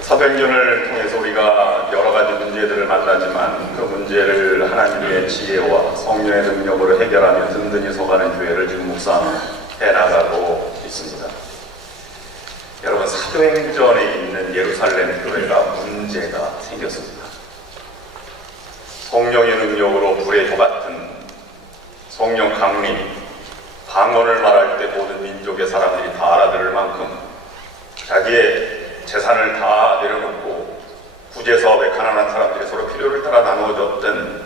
사도행전을 통해서 우리가 여러 가지 문제들을 만나지만 그 문제를 하나님의 지혜와 성령의 능력으로 해결하며 든든히 서가는 교회를 지금 묵상해 나가고 있습니다. 여러분, 사도행전에 있는 예루살렘 교회가 문제가 생겼습니다. 성령의 능력으로 불의 조 같은 성령 강림, 방언을 말할 때 모든 민족의 사람들이 다 알아들을 만큼 자기의 재산을 다 내려놓고 구제사업에 가난한 사람들이 서로 필요를 따라 나누어줬던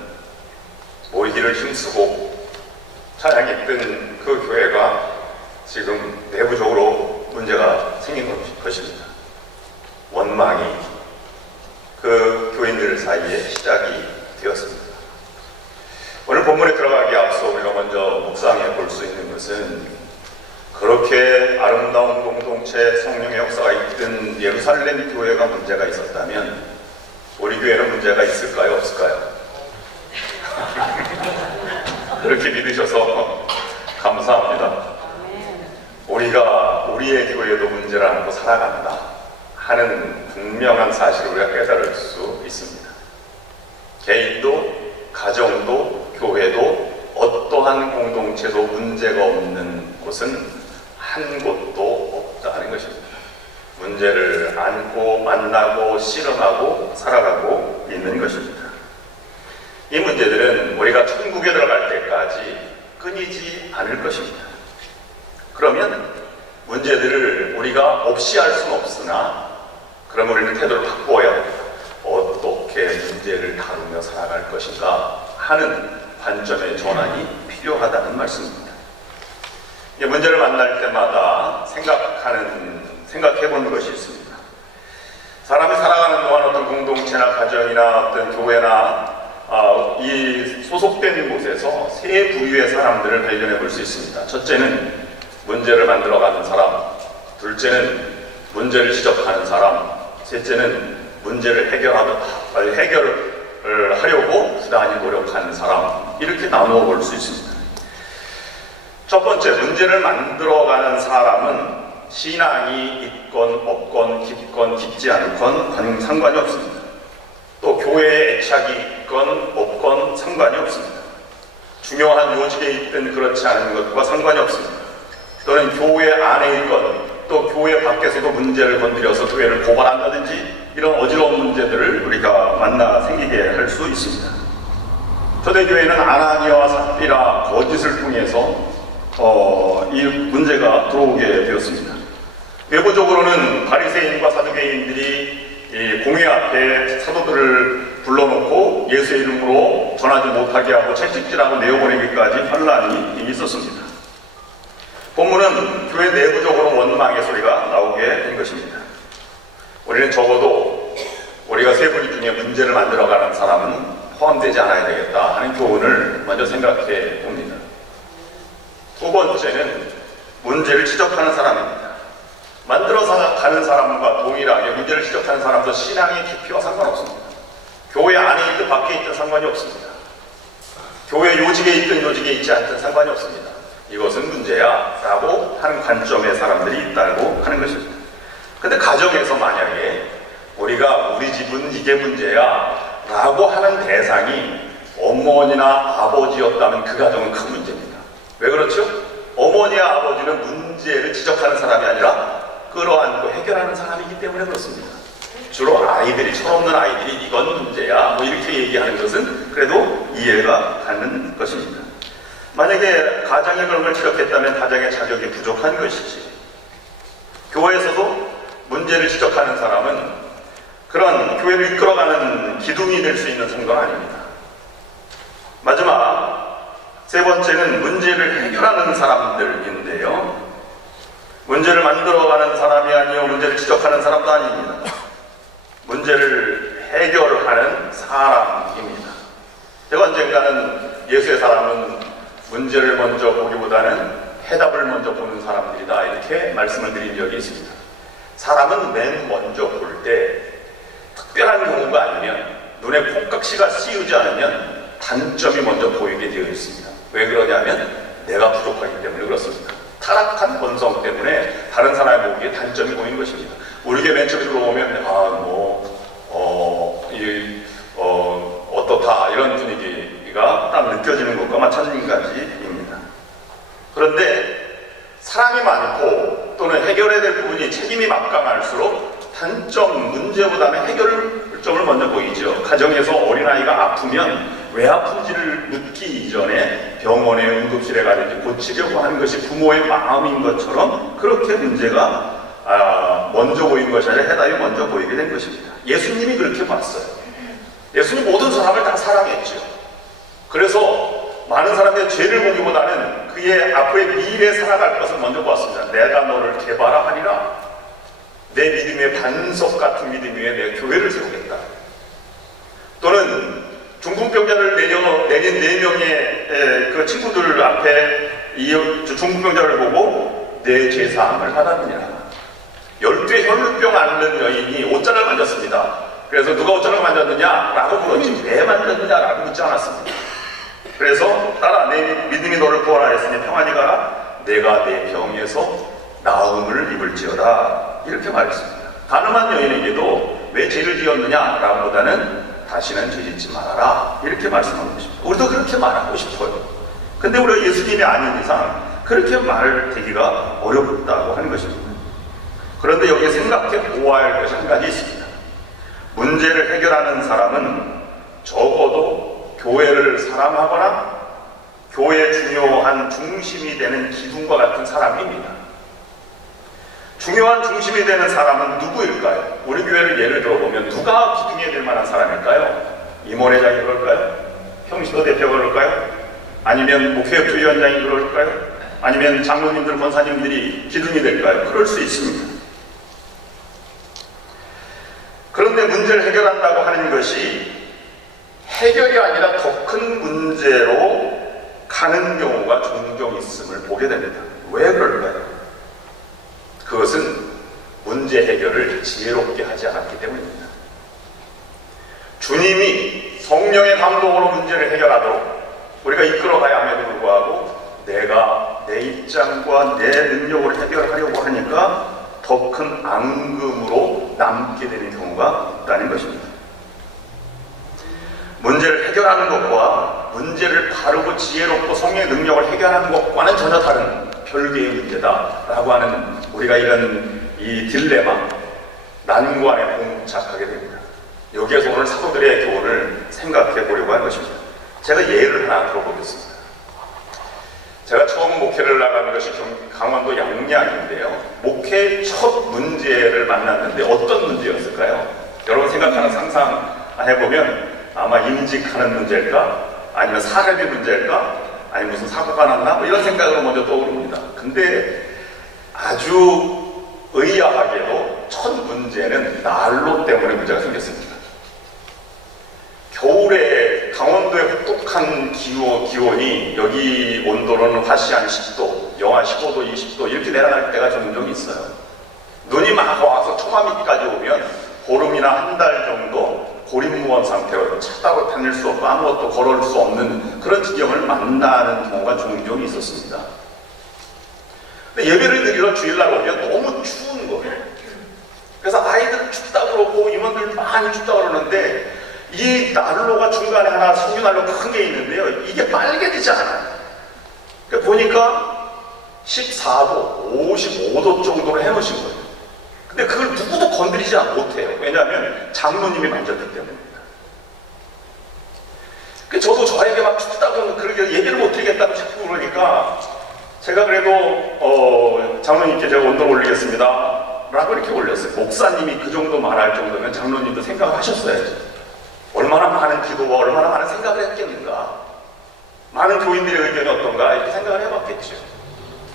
모이기를 힘쓰고 찬양했던 그 교회가 지금 내부적으로 문제가 생긴 것입니다. 원망이 그 교인들 사이에 시작이 되었습니다. 오늘 본문에 들어가기 앞서 우리가 먼저 묵상해 볼 수 있는 것은 그렇게 아름다운 공동체 성령의 역사가 있던 예루살렘 교회가 문제가 있었다면 우리 교회는 문제가 있을까요? 없을까요? 그렇게 믿으셔서 감사합니다. 우리가 우리의 교회도 문제를 안고 살아간다 하는 분명한 사실을 우리가 깨달을 수 있습니다. 개인도 가정도 교회도 어떠한 공동체도 문제가 없는 곳은 한 곳도 없다는 것입니다. 문제를 안고 만나고 씨름하고 살아가고 있는 것입니다. 이 문제들은 우리가 천국에 들어갈 때까지 끊이지 않을 것입니다. 그러면 문제들을 우리가 없이 할 수는 없으나 그럼 우리는 태도를 바꾸어야 됩니다. 어떻게 문제를 다루며 살아갈 것인가 하는 관점의 전환이 필요하다는 말씀입니다. 문제를 만날 때마다 생각해보는 것이 있습니다. 사람이 살아가는 동안 어떤 공동체나 가정이나 어떤 교회나 이 소속된 곳에서 세 부류의 사람들을 발견해 볼 수 있습니다. 첫째는 문제를 만들어가는 사람, 둘째는 문제를 지적하는 사람, 셋째는 문제를 해결을 하려고 부단히 노력하는 사람, 이렇게 나누어 볼 수 있습니다. 첫 번째, 문제를 만들어가는 사람은 신앙이 있건 없건 깊건 깊지 않건 상관이 없습니다. 또 교회에 애착이 있건 없건 상관이 없습니다. 중요한 요직에 있든 그렇지 않은 것과 상관이 없습니다. 또는 교회 안에 있건 또 교회 밖에서도 문제를 건드려서 교회를 고발한다든지 이런 어지러운 문제들을 우리가 만나 생기게 할 수 있습니다. 초대교회는 아나니아와 삽비라 거짓을 통해서 이 문제가 들어오게 되었습니다. 외부적으로는 바리새인과 사두개인들이 공회 앞에 사도들을 불러놓고 예수의 이름으로 전하지 못하게 하고 채찍질하고 내어보내기까지 환란이 있었습니다. 본문은 교회 내부적으로 원망의 소리가 나오게 된 것입니다. 우리는 적어도 우리가 세 부류 중에 문제를 만들어가는 사람은 포함되지 않아야 되겠다 하는 교훈을 먼저 생각해 봅니다. 두 번째는 문제를 지적하는 사람입니다. 만들어서 가는 사람과 동일하게 문제를 지적하는 사람도 신앙의 깊이와 상관없습니다. 교회 안에 있든 밖에 있든 상관이 없습니다. 교회 요직에 있든 요직에 있지 않든 상관이 없습니다. 이것은 문제야 라고 하는 관점의 사람들이 있다고 하는 것입니다. 근데 가정에서 만약에 우리가 우리 집은 이게 문제야 라고 하는 대상이 어머니나 아버지였다면 그 가정은 큰 문제입니다. 왜 그렇죠? 어머니와 아버지는 문제를 지적하는 사람이 아니라 끌어안고 해결하는 사람이기 때문에 그렇습니다. 주로 아이들이, 철없는 아이들이 이건 문제야 뭐 이렇게 얘기하는 것은 그래도 이해가 가는 것입니다. 만약에 가정에 그런 걸 지적했다면 가정의 자격이 부족한 것이지, 교회에서도 문제를 지적하는 사람은 그런 교회를 이끌어가는 기둥이 될 수 있는 성도는 아닙니다. 마지막 세 번째는 문제를 해결하는 사람들인데요, 문제를 만들어가는 사람이 아니요 문제를 지적하는 사람도 아닙니다. 문제를 해결하는 사람입니다. 제가 언젠가는 예수의 사람은 문제를 먼저 보기보다는 해답을 먼저 보는 사람들이다 이렇게 말씀을 드린 적이 있습니다. 사람은 맨 먼저 볼 때 특별한 경우가 아니면, 눈에 콩깍지가 씌우지 않으면 단점이 먼저 보이게 되어 있습니다. 왜 그러냐면 내가 부족하기 때문에 그렇습니다. 타락한 본성 때문에 다른 사람이 보기에 단점이 보이는 것입니다. 우리 교회 맨 처음에 들어오면 어떻다 이런 분위기가 딱 느껴지는 것과 마찬가지입니다. 그런데 사람이 많고 또는 해결해야 될 부분이 책임이 막강할수록 단점, 문제보다는 해결점을 먼저 보이죠. 가정에서 어린아이가 아프면 왜 아픈지를 묻기 이전에 병원에 응급실에 가든지 고치려고 하는 것이 부모의 마음인 것처럼 그렇게 문제가 먼저 보인 것이 아니라 해답이 먼저 보이게 된 것입니다. 예수님이 그렇게 봤어요. 예수님 모든 사람을 다 사랑했죠. 그래서 많은 사람들의 죄를 보기보다는 그의 앞으로의 미래에 살아갈 것을 먼저 보았습니다. 내가 너를 개발하리라. 내 믿음의 반석 같은 믿음 위에 내 교회를 세우겠다. 또는 중풍병자를 내린 4명의 그 친구들 앞에 이 중풍병자를 보고 내 죄사함을 하나느니라. 12의 혈루병 앓는 여인이 옷자락을 만졌습니다. 그래서 누가 옷자락을 만졌느냐? 라고 물었지 왜 만졌느냐? 라고 묻지 않았습니다. 그래서 따라 내 믿음이 너를 구원하였으니 평안히 가라. 내가 내 병에서 나음을 입을지어다. 이렇게 말했습니다. 가늠한 여인에게도 왜 죄를 지었느냐? 라보다는 다시는 죄짓지 말아라. 이렇게 말씀한 것입니다. 우리도 그렇게 말하고 싶어요. 근데 우리가 예수님이 아닌 이상 그렇게 말되기가 어렵다고 하는 것입니다. 그런데 여기에 생각해 보아야 할 것이 한 가지 있습니다. 문제를 해결하는 사람은 적어도 교회를 사랑하거나 교회의 중요한 중심이 되는 기둥과 같은 사람입니다. 중요한 중심이 되는 사람은 누구일까요? 우리 교회를 예를 들어보면 누가 기둥이 될 만한 사람일까요? 임원회장이 그럴까요? 형식도 대표가 그럴까요? 아니면 목회협조위원장이 그럴까요? 아니면 장로님들, 권사님들이 기둥이 될까요? 그럴 수 있습니다. 그런데 문제를 해결한다고 하는 것이 해결이 아니라 더 큰 문제로 가는 경우가 종종 있음을 보게 됩니다. 왜 그럴까요? 그것은 문제 해결을 지혜롭게 하지 않았기 때문입니다. 주님이 성령의 감동으로 문제를 해결하도록 우리가 이끌어가야 함에도 불구하고 내가 내 입장과 내 능력을 해결하려고 하니까 더 큰 앙금으로 남게 되는 경우가 있다는 것입니다. 문제를 해결하는 것과 문제를 바르고 지혜롭고 성령의 능력을 해결하는 것과는 전혀 다른 별개의 문제다라고 하는 우리가 이런 이 딜레마, 난관에 봉착하게 됩니다. 여기에서 오늘 사도들의 교훈을 생각해 보려고 하는 것입니다. 제가 예를 하나 들어보겠습니다. 제가 처음 목회를 나가는 것이 강원도 양양인데요. 목회 첫 문제를 만났는데 어떤 문제였을까요? 여러분 생각하는 상상해보면 아마 임직하는 문제일까? 아니면 사람의 문제일까? 아니면 무슨 사고가 났나? 뭐 이런 생각으로 먼저 떠오릅니다. 근데 아주 의아하게도 첫 문제는 난로 때문에 문제가 생겼습니다. 겨울에 강원도의 혹독한 기온이 여기 온도로는 화씨 한 10도, 영하 15도, 20도 이렇게 내려갈 때가 종종 있어요. 눈이 막 와서 초마밑까지 오면 보름이나 한 달 정도 고립무원 상태로 차 타고 다닐 수 없고 아무것도 걸을 수 없는 그런 지경을 만나는 경우가 종종 있었습니다. 근데 예배를 드리러 주일날 오면 너무 추운 거예요. 그래서 아이들 춥다 그러고 임원들 많이 춥다 그러는데 이 난로가 중간에 하나 석유난로 큰 게 있는데요. 이게 빨개지지 않아요. 그러니까 보니까 14도, 55도 정도로 해놓으신 거예요. 근데 그걸 누구도 건드리지 못해요. 왜냐하면 장로님이 만졌기 때문입니다. 저도 저에게 막 춥다고 그렇게 얘기를 못 드리겠다고 자꾸 그러니까 제가 그래도 장로님께 제가 온도를 올리겠습니다 라고 이렇게 올렸어요. 목사님이 그 정도 말할 정도면 장로님도 생각을 하셨어야죠. 얼마나 많은 기도와 얼마나 많은 생각을 했겠는가. 많은 교인들의 의견이 어떤가 이렇게 생각을 해봤겠죠.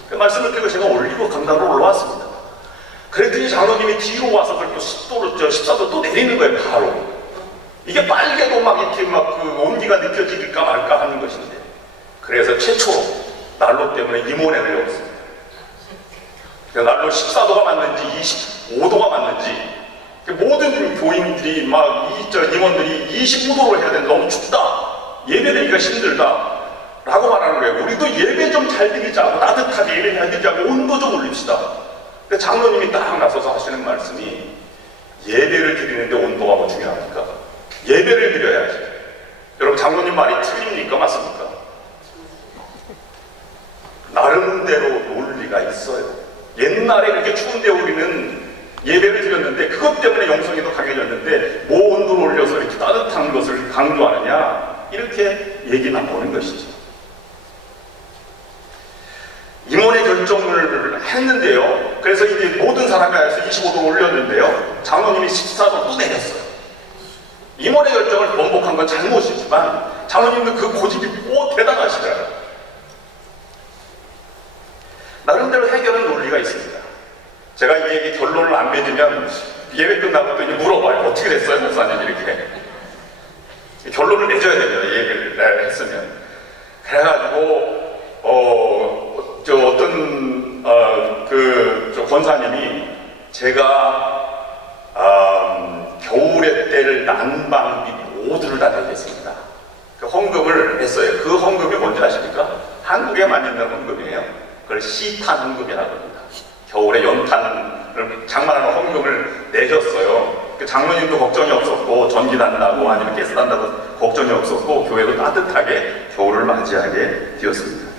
그 말씀을 드리고 제가 올리고 강당으로 올라왔습니다. 그랬더니 장로님이 뒤로 와서 그걸 또 10도로, 14도 또 내리는 거예요, 바로. 이게 빨개도 막 이렇게 막 그 온기가 느껴질까 말까 하는 것인데. 그래서 최초로 난로 때문에 임원회를 열었습니다. 난로 14도가 맞는지 25도가 맞는지 모든 교인들이 막 임원들이 25도로 해야 되는데 너무 춥다. 예배드리기가 힘들다. 라고 말하는 거예요. 우리도 예배 좀 잘 드리자고, 따뜻하게 예배 잘 드리자고 온도 좀 올립시다. 근데 장로님이 딱 나서서 하시는 말씀이, 예배를 드리는데 온도가 뭐 중요합니까? 예배를 드려야지. 여러분, 장로님 말이 틀립니까? 맞습니까? 나름대로 논리가 있어요. 옛날에 그렇게 추운데 우리는 예배를 드렸는데 그것 때문에 영성이 더 강해졌는데 뭐 온도를 올려서 이렇게 따뜻한 것을 강조하느냐, 이렇게 얘기 나오는 것이죠. 임원의 결정을 했는데요. 그래서 이제 모든 사람이 알아서 25도 올렸는데요. 장로님이 14도 또 내렸어요. 임원의 결정을 번복한 건 잘못이지만 장로님도 그 고집이 뭐 대단하시더라고요. 나름대로 해결은 논리가 있습니다. 제가 이 얘기 결론을 안 맺으면 예배 끝나고 또 이제 물어봐요. 어떻게 됐어요, 목사님? 이렇게. 결론을 내줘야 됩니다. 이 얘기를 했으면. 그래가지고, 저 권사님이 제가, 겨울의 때를 난방비 모두를 다 내겠습니다. 그 헌금을 했어요. 그 헌금이 뭔지 아십니까? 한국에 만든다는 헌금이에요. 그걸 시탄 헌금이라고 합니다. 겨울에 연탄을 장만하는 헌금을 내셨어요. 그 장로님도 걱정이 없었고, 전기 단다고 아니면 가스 단다고 걱정이 없었고, 교회도 따뜻하게 겨울을 맞이하게 되었습니다.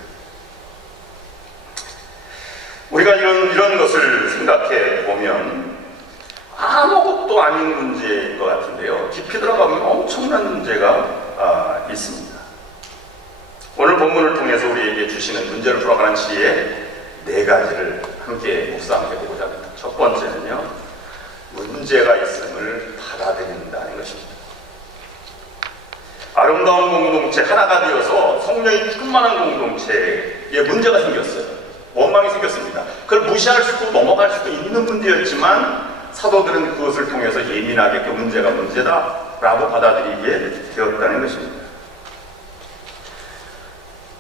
우리가 이런 것을 생각해 보면 아무것도 아닌 문제인 것 같은데요. 깊이 들어가면 엄청난 문제가 있습니다. 오늘 본문을 통해서 우리에게 주시는 문제를 풀어가는 지혜 4가지를 함께 묵상해 보고자 합니다. 첫 번째는요, 문제가 있음을 받아들인다는 것입니다. 아름다운 공동체 하나가 되어서 성령이 충만한 공동체에 문제가 생겼어요. 원망이 생겼습니다. 그걸 무시할 수도 넘어갈 수도 있는 문제였지만 사도들은 그것을 통해서 예민하게 그 문제가 문제다라고 받아들이게 되었다는 것입니다.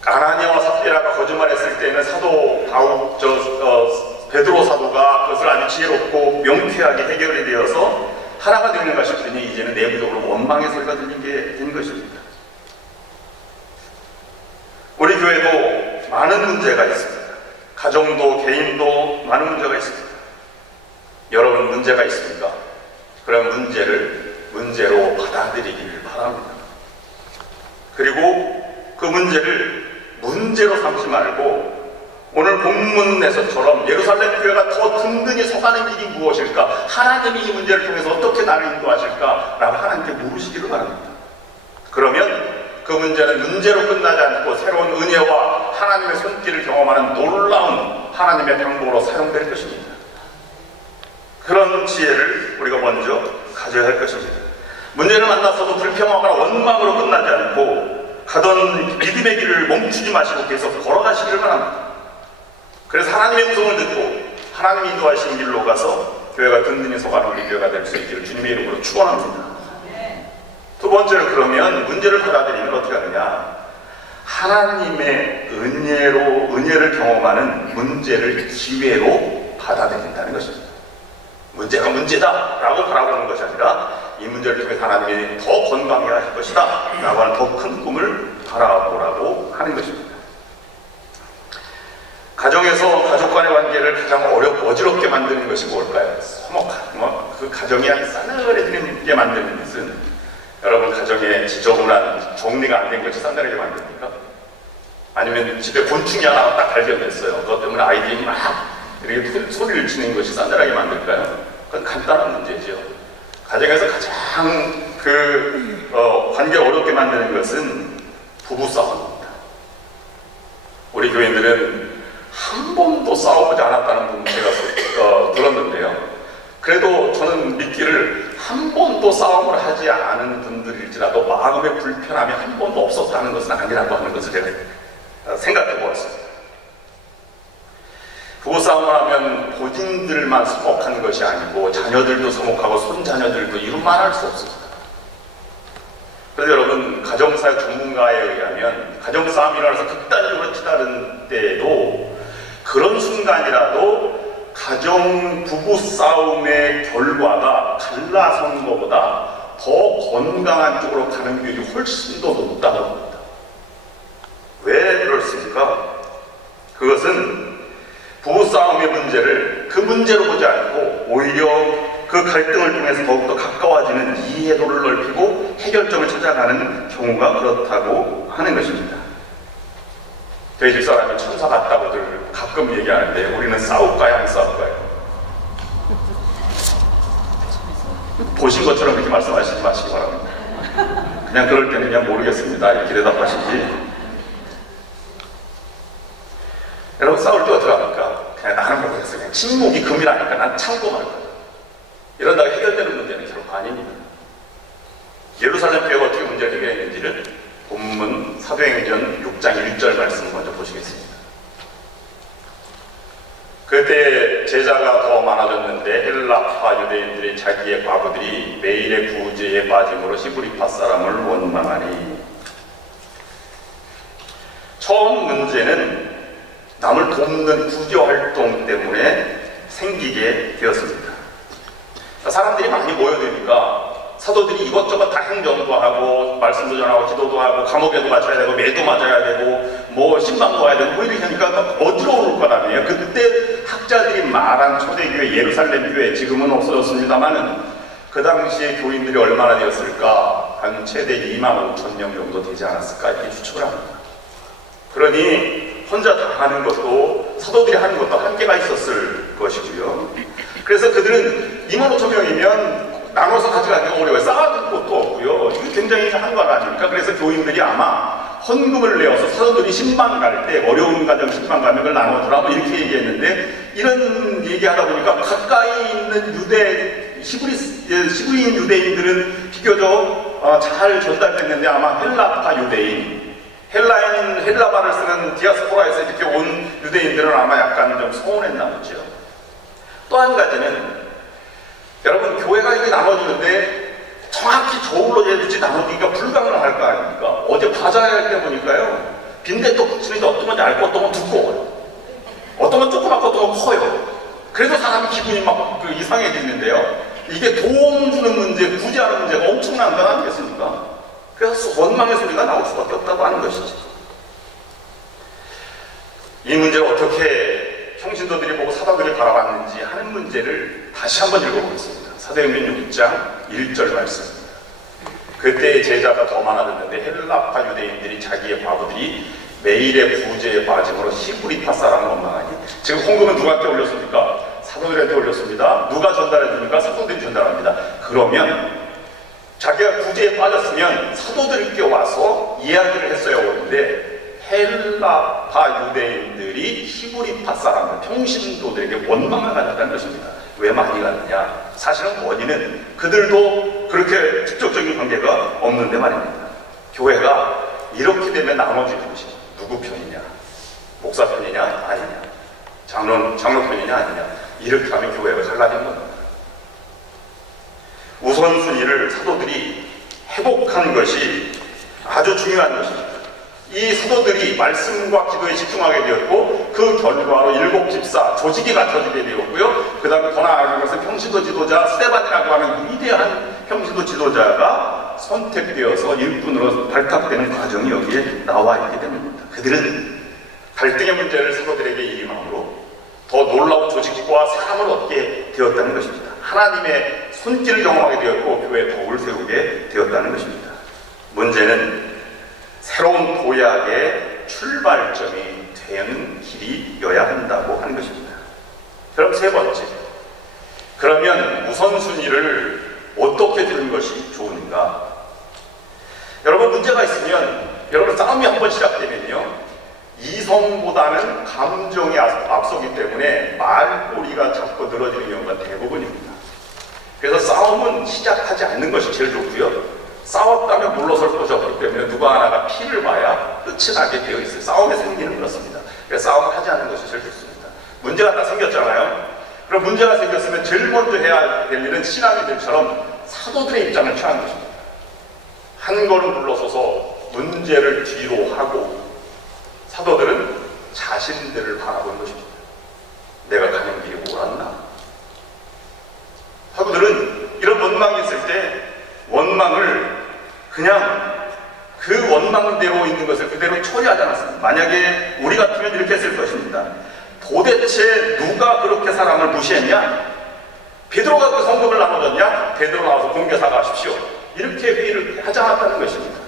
아나니아와 삽비라가 거짓말했을 때는 베드로 사도가 그것을 아주 지혜롭고 명쾌하게 해결이 되어서 하나가 되는가 싶더니 이제는 내부적으로 원망의 소리가 들리게 된 것입니다. 우리 교회도 많은 문제가 있습니다. 가정도 개인도 많은 문제가 있습니다. 여러분, 문제가 있습니까? 그런 문제를 문제로 받아들이기를 바랍니다. 그리고 그 문제를 문제로 삼지 말고 오늘 본문에서처럼 예루살렘 교회가 더 든든히 서가는 길이 무엇일까? 하나님이 이 문제를 통해서 어떻게 나를 인도하실까? 라고 하나님께 물으시기를 바랍니다. 그러면 그 문제는 문제로 끝나지 않고 새로운 은혜와 하나님의 손길을 경험하는 놀라운 하나님의 방법으로 사용될 것입니다. 그런 지혜를 우리가 먼저 가져야 할 것입니다. 문제를 만나서도 불평하거나 원망으로 끝나지 않고 가던 믿음의 길을 멈추지 마시고 계속 걸어가시기를 바랍니다. 그래서 하나님의 음성을 듣고 하나님이 인도하시는 길로 가서 교회가 든든히 서가는 우리 교회가 될 수 있기를 주님의 이름으로 축원합니다. 두 번째로, 그러면 문제를 받아들이면 어떻게 하느냐? 하나님의 은혜를 경험하는 문제를 기회로 받아들인다는 것입니다. 문제가 문제다라고 바라보는 것이 아니라 이 문제를 통해 하나님이 더 건강해 하실 것이다 라고 하는 더 큰 꿈을 바라보라고 하는 것입니다. 가정에서 가족 간의 관계를 가장 어지럽게 만드는 것이 뭘까요? 그 가정이 아주 싸늘해지게 만드는 것은, 여러분, 가정에 지저분한 정리가 안 된 것이 싸늘하게 만듭니까? 아니면 집에 곤충이 하나 딱 발견됐어요. 그것 때문에 아이들이 막 이렇게 소리를 치는 것이 싸늘하게 만들까요? 그건 간단한 문제죠. 가정에서 가장 관계를 어렵게 만드는 것은 부부싸움입니다. 우리 교인들은 한 번도 싸워보지 않았다는 분 제가 들었는데요. 그래도 저는 믿기를 한 번도 싸움을 하지 않은 분들일지라도 마음의 불편함이 한 번도 없었다는 것은 아니라고 하는 것을 제가 생각해 보았습니다. 부부싸움을 하면 본인들만 서먹한 것이 아니고 자녀들도 서먹하고 손자녀들도 이루말할 수 없습니다. 그래서 여러분, 가정사역 전문가에 의하면 가정싸움이 일어나서 극단적으로 치달은 때에도 그런 순간이라도 가정 부부싸움의 결과가 갈라선 것보다 더 건강한 쪽으로 가는 비율이 훨씬 더 높다고 합니다. 왜 그렇습니까? 그것은 부부싸움의 문제를 그 문제로 보지 않고 오히려 그 갈등을 통해서 더욱더 가까워지는 이해도를 넓히고 해결점을 찾아가는 경우가 그렇다고 하는 것입니다. 저희 집사람이 천사 같다고들 가끔 얘기하는데 우리는 싸울까요? 안 싸울까요? 보신 것처럼 그렇게 말씀하시지 마시기 바랍니다. 그냥 그럴 때는 그냥 모르겠습니다 이렇게 대답하시지. 여러분 싸울 때 어떻게 합니까? 그냥 나는 모르겠어요. 그냥 침묵이 금이라니까 난 참고 말 거야. 이러다가 해결되는 문제는 결코 아닙니다. 예루살렘 교회가 어떻게 문제를 해결했는지를 본문 사도행전 6장 1절 말씀 먼저 보시겠습니다. 그때 제자가 더 많아졌는데 헬라파 유대인들이 자기의 과부들이 매일의 구제에 빠짐으로 히브리파 사람을 원망하니. 처음 문제는 남을 돕는 구제활동 때문에 생기게 되었습니다. 사람들이 많이 모여드니까 사도들이 이것저것 다 행정도 하고 말씀도 전하고 기도도 하고 감옥에도 맞춰야 되고 매도 맞아야 되고 뭐 신방도 와야 되고 뭐 이렇게 하니까 어디로 오를 거라네요. 그때 학자들이 말한 초대교회 예루살렘 교회 지금은 없어졌습니다만은 그 당시에 교인들이 얼마나 되었을까? 한 최대 25,000명 정도 되지 않았을까 이렇게 추측을 합니다. 그러니 혼자 다 하는 것도 사도들이 하는 것도 한계가 있었을 것이고요. 그래서 그들은 25,000명이면 나눠서 가져가기가 어려워요. 쌓아둘 것도 없고요. 이게 굉장히 한가가 아닙니까? 그래서 교인들이 아마 헌금을 내어서 사도들이 신방 갈 때 어려운 가정 신방 가면 그걸 나눠주라 뭐 이렇게 얘기했는데 이런 얘기하다 보니까 가까이 있는 히브리인 유대인들은 비교적 잘 전달됐는데 아마 헬라파 유대인 헬라말을 쓰는 디아스포라에서 이렇게 온 유대인들은 아마 약간 좀 서운했나 보죠. 또 한 가지는 여러분 교회가 이렇게 나눠주는데 정확히 저울로 재듯이 나누기가 불가능할 거 아닙니까? 어제 과자할 때 보니까요 빈대떡 붙이는데 어떤 건 얇고 어떤 건 두꺼워요. 어떤 건 조그맣고 어떤 건 커요. 그래서 사람이 기분이 막 이상해지는데요. 이게 도움 주는 문제, 구제하는 문제가 엄청난 건 아니겠습니까? 그래서 원망의 소리가 나올 수밖에 없다고 하는 것이지. 이 문제를 어떻게 평신도들이 보고 사도들이 바라봤는지 하는 문제를 다시 한번 읽어보겠습니다. 사도행전 6장 1절 말씀입니다. 그때 제자가 더 많아졌는데 헬라파 유대인들이 자기의 과부들이 매일의 부재에 빠짐으로 히브리파 사람을 원망하니. 지금 헌금은 누구한테 올렸습니까? 사도들한테 올렸습니다. 누가 전달해 줍니까? 사도들이 전달합니다. 그러면 자기가 구제에 빠졌으면 사도들께 와서 이야기를 했어야 오는데 헬라파 유대인들이 히브리파 사람들, 평신도들에게 원망을 가졌다는 것입니다. 왜 많이 갔느냐? 사실은 원인은 그들도 그렇게 직접적인 관계가 없는데 말입니다. 교회가 이렇게 되면 나눠지는 것이 누구 편이냐? 목사 편이냐? 아니냐? 장로 편이냐? 아니냐? 이렇게 하면 교회가 갈라지는 겁니다. 우선순위를 사도들이 회복한 것이 아주 중요한 것입니다. 이 사도들이 말씀과 기도에 집중하게 되었고 그 결과로 7 집사 조직이 갖춰지게 되었고요. 그 다음에 더 나아가는 것은 평신도 지도자 스데반이라고 하는 위대한 평신도 지도자가 선택되어서 일꾼으로 발탁되는 과정이 여기에 나와 있게 됩니다. 그들은 갈등의 문제를 사도들에게 이임함으로 더 놀라운 조직과 사람을 얻게 되었다는 것입니다. 하나님의 손길을 경험하게 되었고 교회에 덕을 세우게 되었다는 것입니다. 문제는 새로운 도약의 출발점이 되는 길이어야 한다고 하는 것입니다. 그럼 세 번째, 그러면 우선순위를 어떻게 두는 것이 좋은가? 여러분 문제가 있으면 여러분 싸움이 한번 시작되면요 이성보다는 감정이 앞서기 때문에 말꼬리가 자꾸 늘어지는 경우가 대부분입니다. 그래서 싸움은 시작하지 않는 것이 제일 좋고요. 싸웠다면 물러설 곳이 없기 때문에 누가 하나가 피를 봐야 끝이 나게 되어 있어요. 싸움의 생기는 그렇습니다. 그래서 싸움을 하지 않는 것이 제일 좋습니다. 문제가 딱 생겼잖아요. 그럼 문제가 생겼으면 제일 먼저 해야 될 일은 신앙인들처럼 사도들의 입장을 취하는 것입니다. 한 걸음 물러서서 문제를 뒤로 하고 사도들은 자신들을 바라보는 것입니다. 내가 가는 길이 옳았나? 사도들은 이런 원망이 있을 때 원망을 그냥 그 원망대로 있는 것을 그대로 처리하지 않았습니다. 만약에 우리 같으면 이렇게 했을 것입니다. 도대체 누가 그렇게 사람을 무시했냐? 베드로가 그 성금을 나눠줬냐? 베드로 나와서 공개 사과하십시오. 이렇게 회의를 하지 않았다는 것입니다.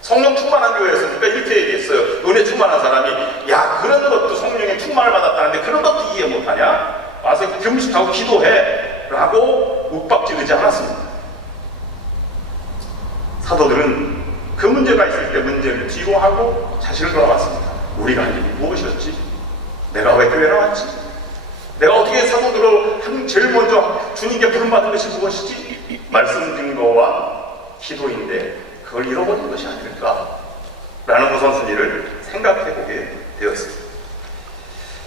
성령 충만한 교회에서 그러니까 이렇게 얘기했어요. 은혜 충만한 사람이 야 그런 것도 성령의 충만을 받았다는데 그런 것도 이해 못하냐? 와서 금식하고 기도해 라고 윽박지르지 않았습니다. 사도들은 그 문제가 있을 때 문제를 뒤로 하고 자신을 돌아봤습니다. 우리가 한 일이 무엇이었지? 내가 왜 교회 나왔지? 내가 어떻게 사도들로 제일 먼저 주님께 부름받은 것이 무엇이지? 말씀 증거와 기도인데 그걸 잃어버린 것이 아닐까? 라는 우선순위를 생각해보게 되었습니다.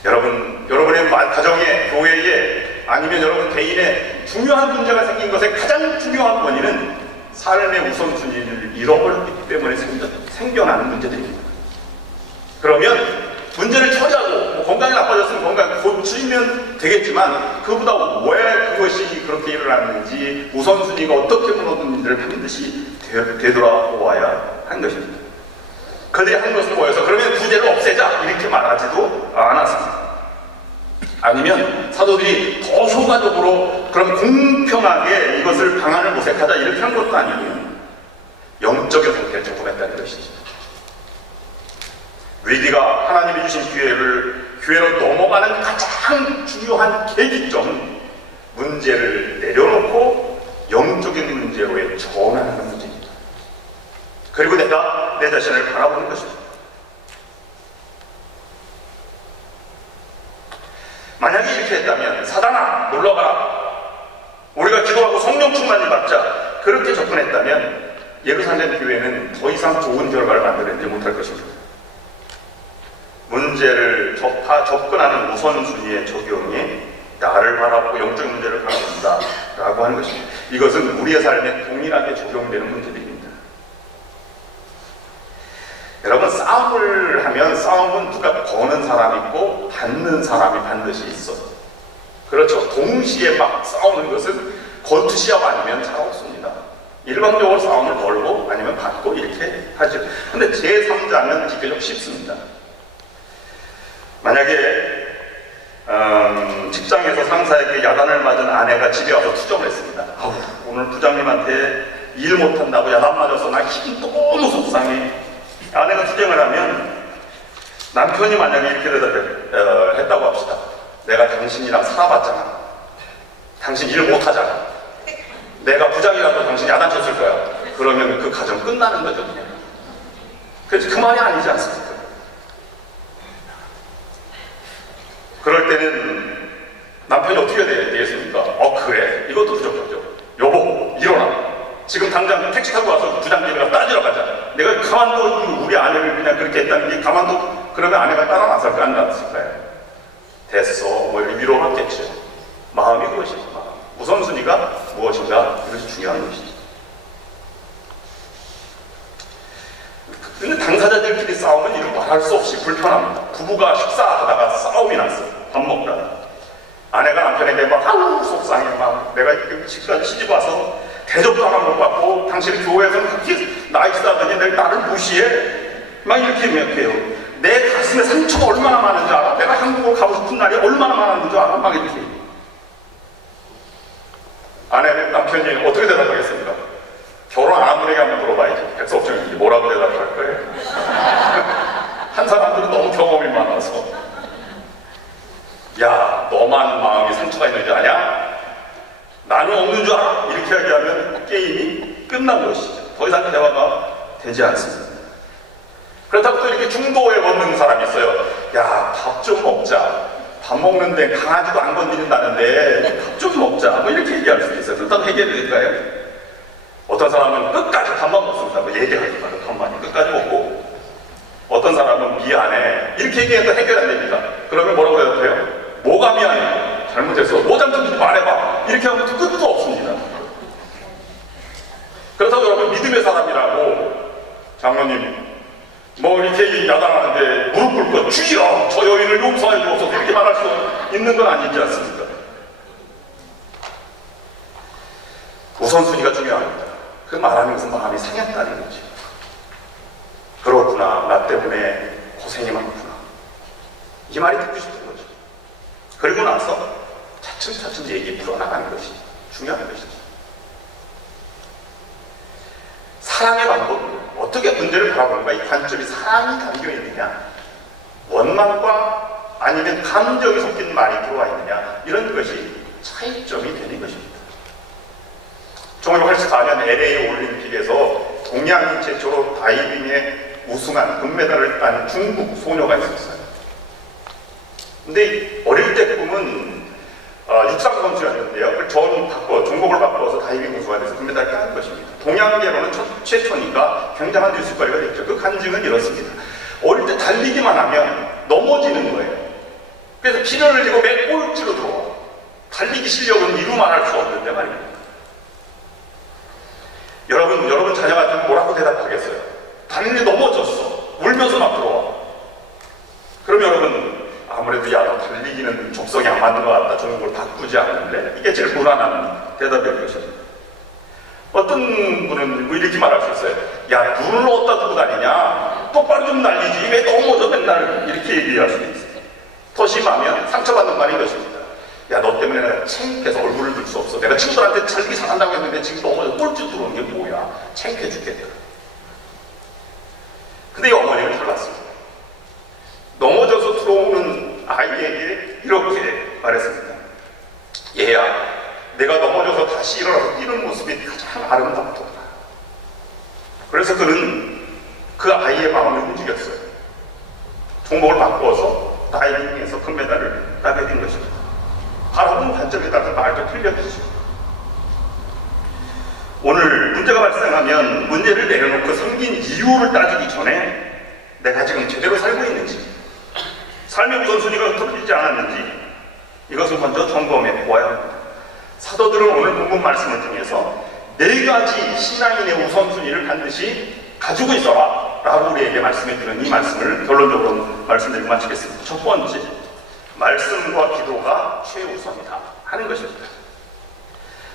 여러분의 가정에, 교회에 아니면 여러분 개인에 중요한 문제가 생긴 것의 가장 중요한 원인은 삶의 우선순위를 잃어버렸기 때문에 생겨나는 문제들입니다. 그러면 문제를 처리하고 건강이 나빠졌으면 건강 고치면 되겠지만 그보다 왜 그것이 그렇게 일어났는지 우선순위가 어떻게 무너졌는지를 반드시 되돌아보아야 한 것입니다. 그들이 한 것을 보여서 그러면 구제를 없애자 이렇게 말하지도 않았습니다. 아니면 사도들이 더 효과적으로 그럼 공평하게 이것을 방안을 모색하자 이렇게 한 것도 아니고 영적인 상태에 접근했다는 것이죠. 위기가 하나님이 주신 교회로 넘어가는 가장 중요한 계기점은 문제를 내려놓고 영적인 문제로의 전환하는 문제입니다. 그리고 내가 내 자신을 바라보는 것입니다. 만약에 이렇게 했다면 사단아 놀러가라 우리가 기도하고 성령 충만을 받자 그렇게 접근했다면 예루살렘 교회는 더 이상 좋은 결과를 만들어내지 못할 것입니다. 문제를 접근하는 우선순위의 적용이 나를 바라보고 영적 문제를 바라본다 라고 하는 것입니다. 이것은 우리의 삶에 동일하게 적용되는 문제들입니다. 여러분 싸움을 하면 싸움은 누가 거는 사람이 있고 받는 사람이 반드시 있어. 그렇죠. 동시에 막 싸우는 것은 걸투시합 아니면 잘 없습니다. 일방적으로 싸움을 걸고 아니면 받고 이렇게 하죠. 근데 제3자는 비교적 쉽습니다. 만약에 직장에서 상사에게 야단을 맞은 아내가 집에 와서 투정을 했습니다. 아우, 오늘 부장님한테 일 못한다고 야단 맞아서 나 힘이 너무 속상해. 아내가 투정을 하면 남편이 만약에 이렇게 했다고 합시다. 내가 당신이랑 살아봤잖아. 당신 일 못하잖아. 내가 부장이라도 당신 야단 쳤을 거야. 그러면 그 가정 끝나는 거죠 그냥. 그래서 그 말이 아니지 않습니까? 그럴 때는 남편이 어떻게 되겠습니까? 그래. 이것도 부족하죠. 여보, 일어나. 지금 당장 택시 타고 와서 부장님이랑 따지러 가자. 내가 가만둬 우리 아내를 그냥 그렇게 했다는 게 가만둬. 그러면 아내가 따라 나설까 안 나설까요? 됐어. 뭐 이렇게 위로하겠죠. 마음이 그것이죠. 마음. 우선순위가 무엇인가 이것이 중요한 것이죠. 근데 당사자들끼리 싸우면 이런 말할 수 없이 불편합니다. 부부가 식사하다가 싸움이 났어. 밥 먹다가. 아내가 남편에게 막 아우 속상해. 막 내가 집까지 시집 와서 대접도 하나 못 받고 당신 교회에서는 그렇게 나이스하더니 나를 무시해. 막 이렇게 해요. 내 가슴에 상처가 얼마나 많은 줄 알아? 내가 한국으로 가고 싶은 날이 얼마나 많은 줄 알아? 막 이렇게. 남편이 어떻게 대답하겠습니까? 결혼 안 한 분에게 한번 물어봐야죠. 백석정이 뭐라고 대답할 거예요? 한 사람들은 너무 경험이 많아서 야, 너만 마음이 상처가 있는 줄 아냐? 나는 없는 줄 알아? 이렇게 얘기하면 게임이 끝난 것이죠. 더 이상 대화가 되지 않습니다. 그렇다고 또 이렇게 중도에 먹는 사람이 있어요. 야, 밥 좀 먹자. 밥 먹는데 강아지도 안 건드린다는데 밥 좀 먹자. 뭐 이렇게 얘기할 수 있어요. 그렇다고 해결될까요? 어떤 사람은 끝까지 밥만 먹습니다. 뭐 얘기하지 마요. 밥만이 끝까지 먹고. 어떤 사람은 미안해. 이렇게 얘기해도 해결 안 됩니다. 그러면 뭐라고 대답해요? 뭐가 미안해? 잘못했어. 뭐 잘못했는지 말해봐. 이렇게 하면 끝도 없습니다. 그렇다고 여러분 믿음의 사람이라고 장로님 뭐 이렇게 야단하는데 무릎 꿇고 주여 저 여인을 용서해 주옵소서 이렇게 말할 수 있는 건 아니지 않습니까? 우선순위가 중요합니다. 그 말하는 것은 마음이 상했다는 거죠. 그렇구나. 나 때문에 고생이 많구나. 이 말이 듣고 싶은 거죠. 그리고 나서 차츰차츰 얘기 풀어나가는 것이 중요한 것이죠. 사랑의 방법은 어떻게 문제를 바라보는가, 이 관점이 사랑이 담겨 있느냐, 원망과 아니면 감정이 섞인 말이 들어와 있느냐, 이런 것이 차이점이 되는 것입니다. 1984년 LA 올림픽에서 동양인 최초로 다이빙에 우승한 금메달을 딴 중국 소녀가 있었어요. 근데 어릴 때 꿈은 육상 선수였는데요. 종목을 바꿔서 다이빙 우승가 돼서 금메달을 딴 것입니다. 동양계로는 최초니까 굉장한 뉴스거리가 됐죠. 그 간증은 이렇습니다. 어릴 때 달리기만 하면 넘어지는 거예요. 그래서 피를 흘리고 매 꼴찌로 들어와. 달리기 실력은 이루말할 수 없는데 말입니다. 여러분 자녀 같으면 뭐라고 대답하겠어요? 달리기 넘어졌어. 울면서 막 들어와. 그럼 여러분 아무래도 야, 너 달리기는 적성이 안 맞는 것 같다. 종목을 바꾸지 않는데, 이게 제일 무난한 대답일 것입니다. 어떤 분은 뭐 이렇게 말할 수 있어요. 야, 눈을 어디다 두고 다니냐? 똑바로 좀 날리지. 왜 넘어져 맨날? 이렇게 얘기할 수도 있어요. 더 심하면 상처받는 말이 이것입니다. 야, 너 때문에 내가 창피해서 얼굴을 들 수 없어. 내가 친구들한테 달리기 잘한다고 했는데 지금 넘어져 꼴찌 들어오는 게 뭐야? 창피해 죽겠다. 근데 이 어머니는 달랐습니다. 넘어져서 들어오는 아이에게 이렇게 말했습니다. 얘야, 내가 넘어져서 다시 일어나서 뛰는 모습이 가장 아름답더라. 그래서 그는 그 아이의 마음을 움직였어요. 종목을 바꿔서 다이빙에서 금메달을 따게 된 것입니다. 바라보는 관점에 따라서 말도 틀렸죠. 오늘 문제가 발생하면 문제를 내려놓고 생긴 이유를 따지기 전에 내가 지금 제대로 살고 있는지, 삶의 우선순위가 흐트러지지 않았는지, 이것을 먼저 점검해 보아야 합니다. 사도들은 오늘 본문 말씀을 통해서 4가지 신앙인의 우선순위를 반드시 가지고 있어라 라고 우리에게 말씀해 주는 이 말씀을 결론적으로 말씀드리고 마치겠습니다. 첫 번째, 말씀과 기도가 최우선이다 하는 것입니다.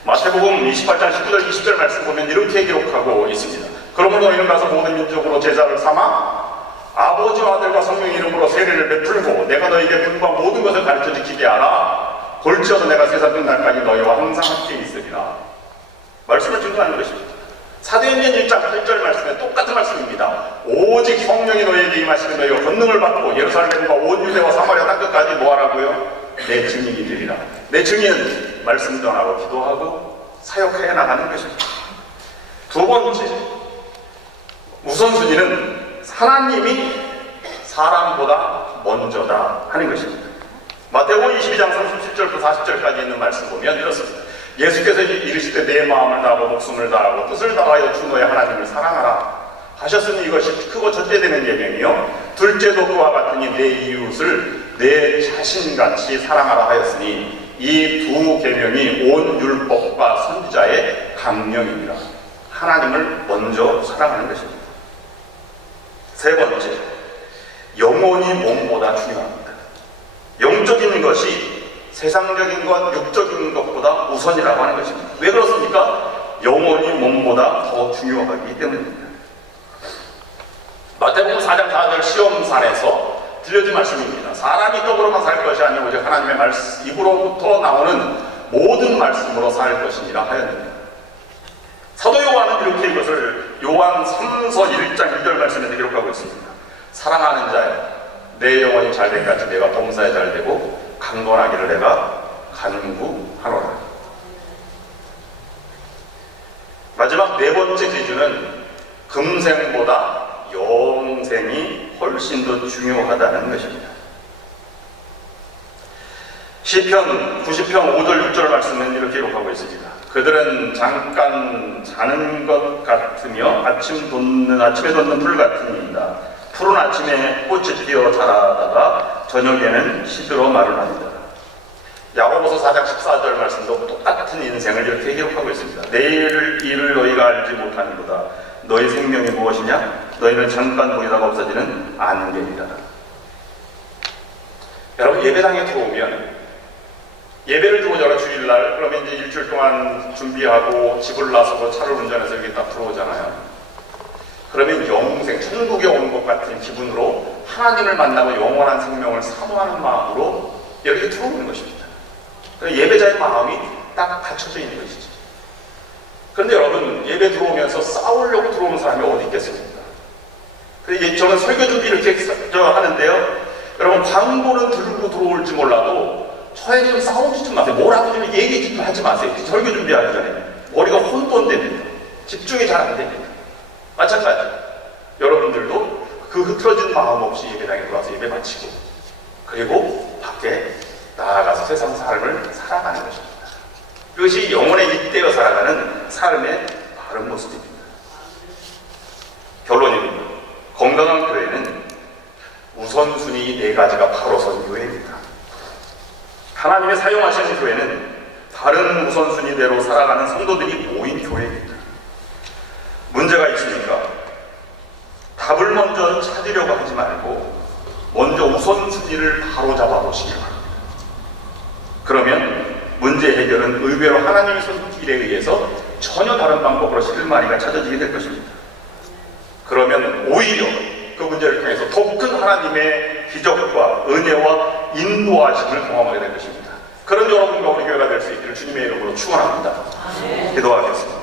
마태복음 28장 19절 20절 말씀 보면 이렇게 기록하고 있습니다. 그러므로 너희는 가서 모든 민족으로 제자를 삼아 아버지와 아들과 성령의 이름으로 세례를 베풀고 내가 너희에게 분부한 모든 것을 가르쳐 지키게 하라. 볼지어도 내가 세상 끝날까지 너희와 항상 함께 있으리라. 말씀을 증거하는 것입니다. 사도행전 1장 8절 말씀에 똑같은 말씀입니다. 오직 성령이 너희에게 임하시면 너희가 권능을 받고 예루살렘과 온 유대와 사마리아 땅끝까지 뭐하라고요? 내 증인이 되리라. 내 증인은 말씀 전하고 기도하고 사역하여 나가는 것입니다. 두 번째, 우선순위는 하나님이 사람보다 먼저다 하는 것입니다. 마태복음 22장 37절부터 40절까지 있는 말씀 보면 이렇습니다. 예수께서 이르시되 내 마음을 다하고 목숨을 다하고 뜻을 다하여 주 너의 하나님을 사랑하라 하셨으니 이것이 크고 첫째 되는 계명이요 둘째도 그와 같으니 내 이웃을 내 자신같이 사랑하라 하였으니 이 두 계명이 온 율법과 선지자의 강령입니다. 하나님을 먼저 사랑하는 것입니다. 세 번째, 영혼이 몸보다 중요합니다. 영적인 것이 세상적인 것, 육적인 것보다 우선이라고 하는 것입니다. 왜 그렇습니까? 영혼이 몸보다 더 중요하기 때문입니다. 마태복음 4장 4절 시험산에서 들려준 말씀입니다. 사람이 떡으로만 살 것이 아니고 오직 하나님의 말씀, 입으로부터 나오는 모든 말씀으로 살 것이니라 하였느니라. 사도 요한은 이렇게 이것을 요한 3서 1장 2절 말씀에서 기록하고 있습니다. 사랑하는 자여, 내 영혼이 잘될 같이 내가 범사에 잘되고 강건하기를 내가 간구하노라. 마지막 네 번째 기준은 금생보다 영생이 훨씬 더 중요하다는 것입니다. 시편 90편 5절 6절 말씀은 이렇게 기록하고 있습니다. 그들은 잠깐 자는 것 같으며 아침에 돋는 풀 같으니이다. 푸른 아침에 꽃이 피어 자라다가 저녁에는 시들어 마르나이다. 야고보서 4장 14절 말씀도 똑같은 인생을 이렇게 기록하고 있습니다. 내일 일을 너희가 알지 못하는도다. 너희 생명이 무엇이냐? 너희는 잠깐 보이다가 없어지는 안개이다. 여러분, 예배당에 들어오면 예배를 들어오잖아. 주일날. 그러면 이제 일주일 동안 준비하고 집을 나서고 차를 운전해서 여기 딱 들어오잖아요. 그러면 영생, 천국에 온 것 같은 기분으로 하나님을 만나고 영원한 생명을 사모하는 마음으로 이렇게 들어오는 것입니다. 그러니까 예배자의 마음이 딱 갖춰져 있는 것이죠. 그런데 여러분, 예배 들어오면서 싸우려고 들어오는 사람이 어디 있겠습니까? 저는 설교 준비를 이렇게 하는데요. 여러분, 광고는 들고 들어올지 몰라도 저에게 좀 싸우지 좀 마세요. 뭐라도 좀 얘기 좀 하지 마세요. 설교 준비하기 전에. 머리가 혼돈됩니다. 집중이 잘 안 됩니다. 마찬가지. 여러분들도 그 흐트러진 마음 없이 예배당에 들어와서 예배 마치고, 그리고 밖에 나아가서 세상 삶을 살아가는 것입니다. 그것이 영혼에 잇대어 살아가는 삶의 바른 모습입니다. 결론입니다. 건강한 교회는 우선순위 4가지가 바로 선 교회입니다. 하나님의 사용하시는 교회는 다른 우선순위대로 살아가는 성도들이 모인 교회입니다. 문제가 있으니까 답을 먼저 찾으려고 하지 말고 먼저 우선순위를 바로잡아 보시기 바랍니다. 그러면 문제 해결은 의외로 하나님의 손길에 의해서 전혀 다른 방법으로 실마리가 찾아지게 될 것입니다. 그러면 오히려 그 문제를 통해서 더 큰 하나님의 기적과 은혜와 인도하심을 경험하게 될 것입니다. 그런 여러분과 우리 교회가 될 수 있기를 주님의 이름으로 축원합니다. 기도하겠습니다.